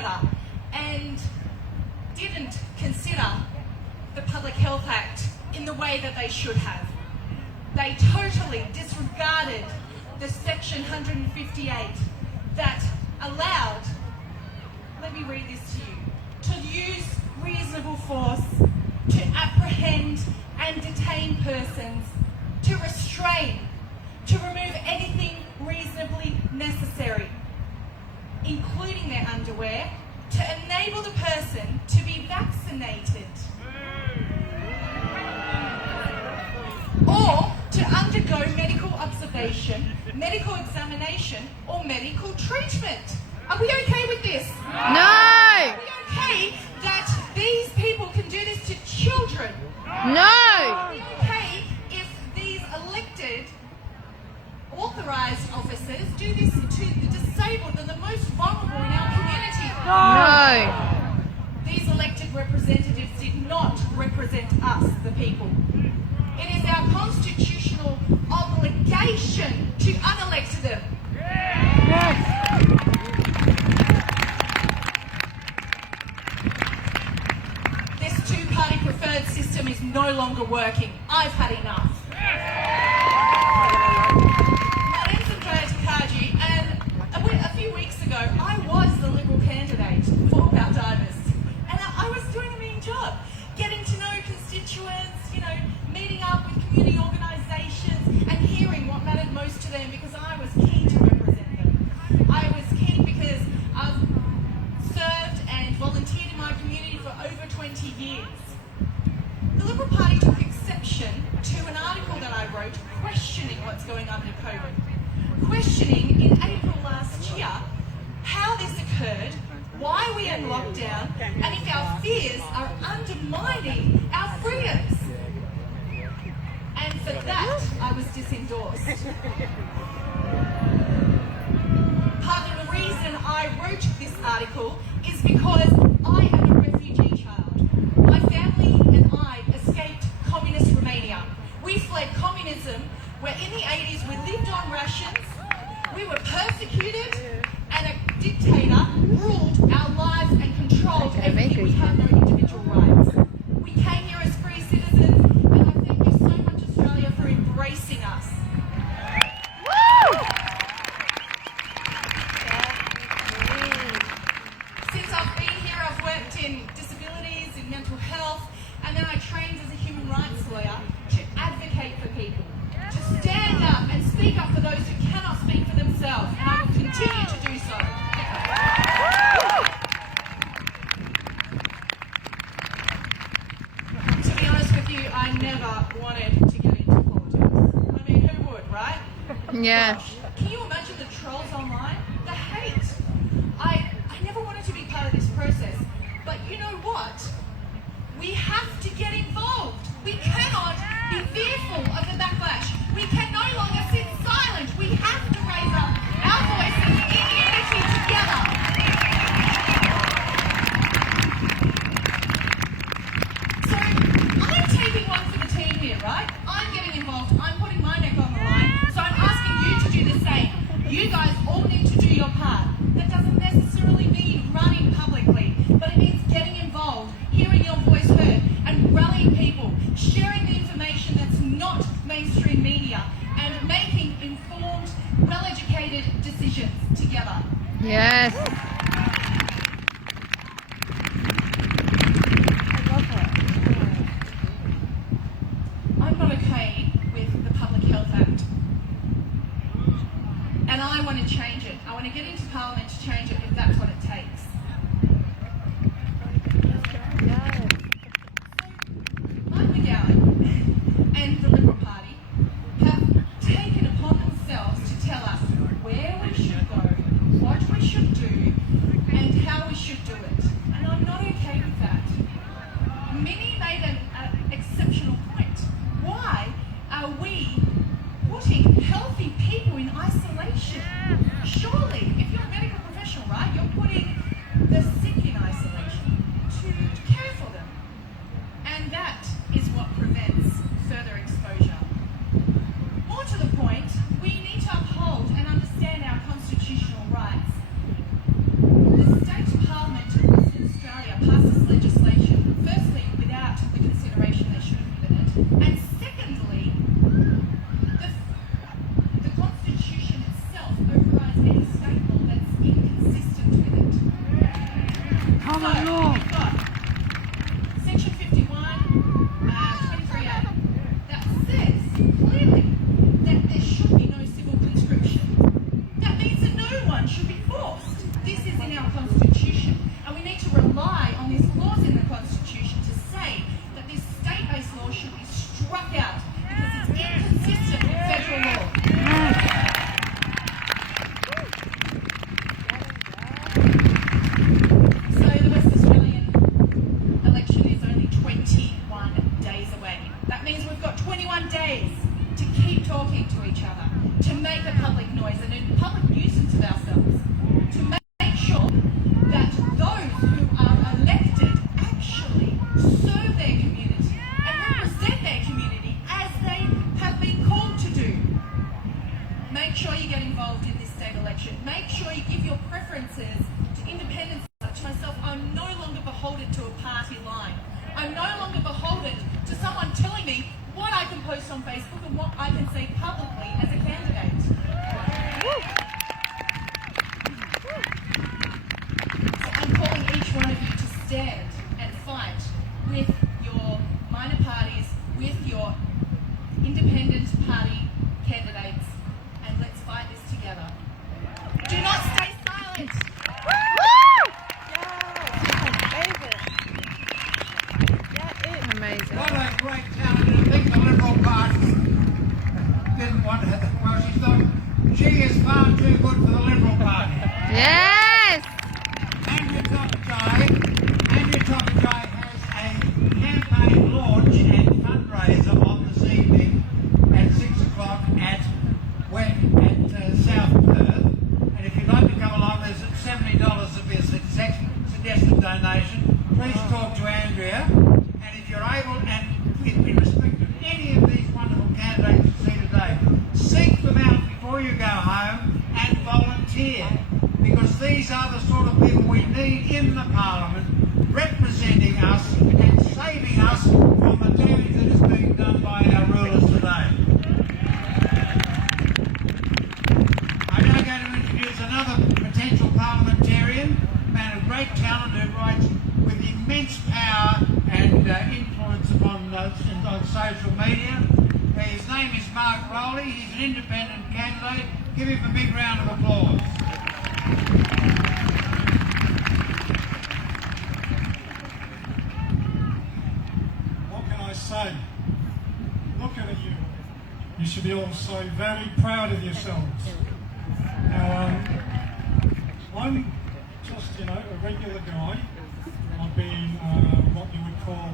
together and didn't consider the Public Health Act in the way that they should have. They totally disregarded the Section 158 that allowed, let me read this to you, to use reasonable force to apprehend and detain persons, to restrain, to remove anything reasonably necessary, including their underwear, to enable the person to be vaccinated or to undergo medical observation, medical examination or medical treatment. Are we okay with this? No! Are we okay that these people can do this to children? No! Are we okay if these elected, authorised officers do this to the disabled and the most vulnerable in our community? No! These elected representatives did not represent us, the people. It is our constitutional obligation to unelect them. This two-party preferred system is no longer working. I've had enough. My name's Andrea Takagi, and a few weeks ago I was the Liberal candidate for Baldivis, and I was doing a mean job, getting to know constituents, meeting up with community organisations and hearing what mattered most to them, because I was keen to represent them. I was keen because I've served and volunteered in my community for over 20 years. The Liberal Party took exception to an article that I wrote questioning what's going on with COVID. Questioning in April last year how this occurred, why we are in lockdown, and if our fears are undermining our freedoms. And for that, I was disendorsed. Part of the reason I wrote this article is because I am a refugee child. My family and I escaped communist Romania. We fled communism, where in the 80s we lived on rations, we were persecuted, and a dictator ruled our lives and controlled everything. We had no individual rights. We came here as free citizens, and I thank you so much, Australia, for embracing us. Since I've been here, I've worked in disabilities, in mental health, and then I trained as a human rights lawyer to advocate for people, to stand up and speak up for those who cannot speak for themselves, and I will continue to do so. To be honest with you, I never wanted to get into politics. I mean, who would, right? Yeah. Gosh, can you imagine the trolls online? The hate. I never wanted to be part of this process. But you know what? We have to get involved. We cannot be fearful of the backlash. We can no longer sit silent. We have to raise up our voices in unity together. So I'm taking one for the team here, right? I'm getting involved. I'm putting my neck on the line. So I'm asking you to do the same. You guys all need to do your part. That doesn't necessarily mean running publicly, but it means getting involved, hearing your voice heard, and rallying people, sharing the information that's not mainstream media, and making informed, well-educated decisions together. Yes. I'm not okay with the Public Health Act. And I want to change it. I want to get into Parliament to change it if that's what it takes. Mike McGowan and the Liberal Party have taken upon themselves to tell us where we should go, what we should do, and how we should do it. And I'm not okay with that. Minnie made an exceptional point. Why are we putting healthy people in isolation? Surely, if you're a medical professional, right, you're putting the sick in isolation to care for them. And that is what prevents further exposure. More to the point, we need to uphold and understand our constitutional rights. The state parliament make a public noise and a public nuisance of ourselves, to make sure that those who are elected actually serve their community and represent their community as they have been called to do. Make sure you get involved in this state election. Make sure you give your preferences to independents such as myself. I'm no longer beholden to a party line. I'm no longer beholden to someone telling me what I can post on Facebook and what I can say publicly as a candidate. So I'm calling each one of you to stand and fight with your minor parties, with your independent party candidates, and let's fight this together. Do not stay silent. Amazing. What a great talent. I think the Liberal Party didn't want her. Well, she thought she is far too good for the Liberal Party. Yes. Andrew Topajai has a campaign launch and fundraiser on this evening at 6 o'clock at South Perth. And if you'd like to come along, there's $70 to be a suggested donation. Please talk to Andrea. And if you're able, and in respect of any of these wonderful candidates you see today, seek them out before you go home and volunteer. Because these are the sort of people we need in the Parliament, representing us and saving us from the damage that is being done by our rulers today. I'm now going to introduce another potential parliamentarian, a man of great talent who writes with immense power and influence on social media. His name is Mark Rowley. He's an independent candidate. Give him a big round of applause. What can I say? Looking at you, you should be all so very proud of yourselves. Now, I'm just, a regular guy. I've been what you would call